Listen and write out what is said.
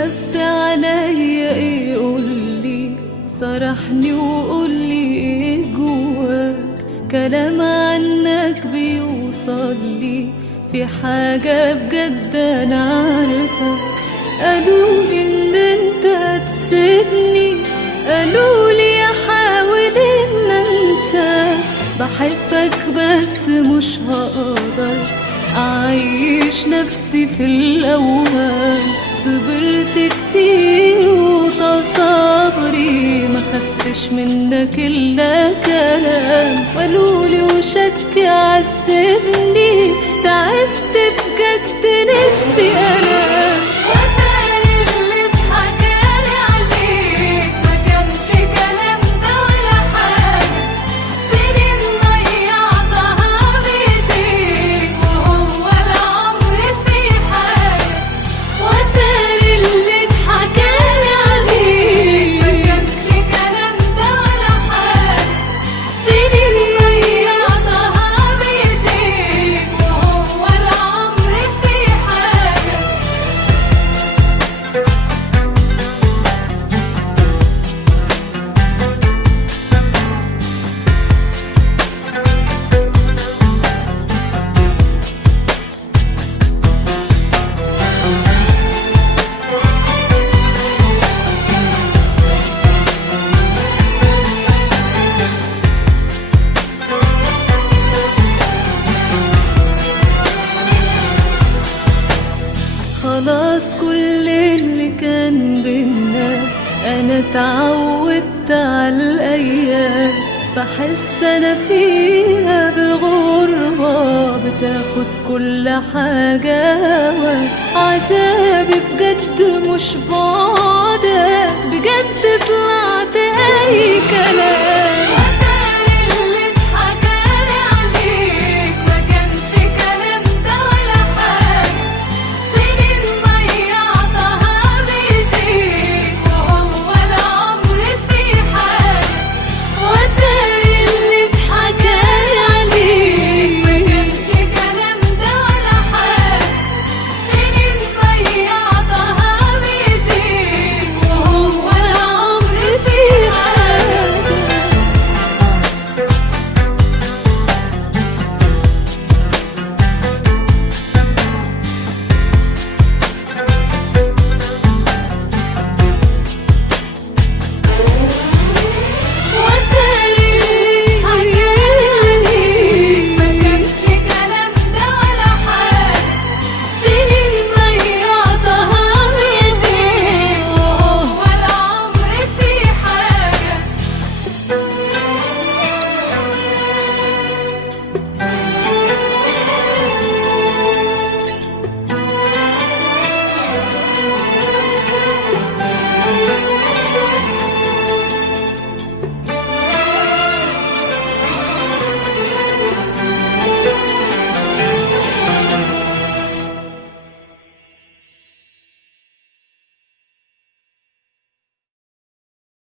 مخبي عليا ايه؟ قولي، صرحني وقولي ايه جواك. كلام عنك بيوصلي، في حاجة بجد انا عارفة. قالولي ان انت هتسيبني، قالولي احاول ان انساك. بحبك بس مش هقدر أعيش نفسي في الأوهام. صبرت كتير وطال صبري، ما خدتش منك إلا كلام. قالولي وشك عذبني، تعبت بجد نفسي أنام. خلاص كل اللي كان بينا انا اتعودت على الايام. بحس انا فيها بالغربة، بتاخد كل حاجة. عذابي بجد مش بعدك، بجد طلعت اي كلام.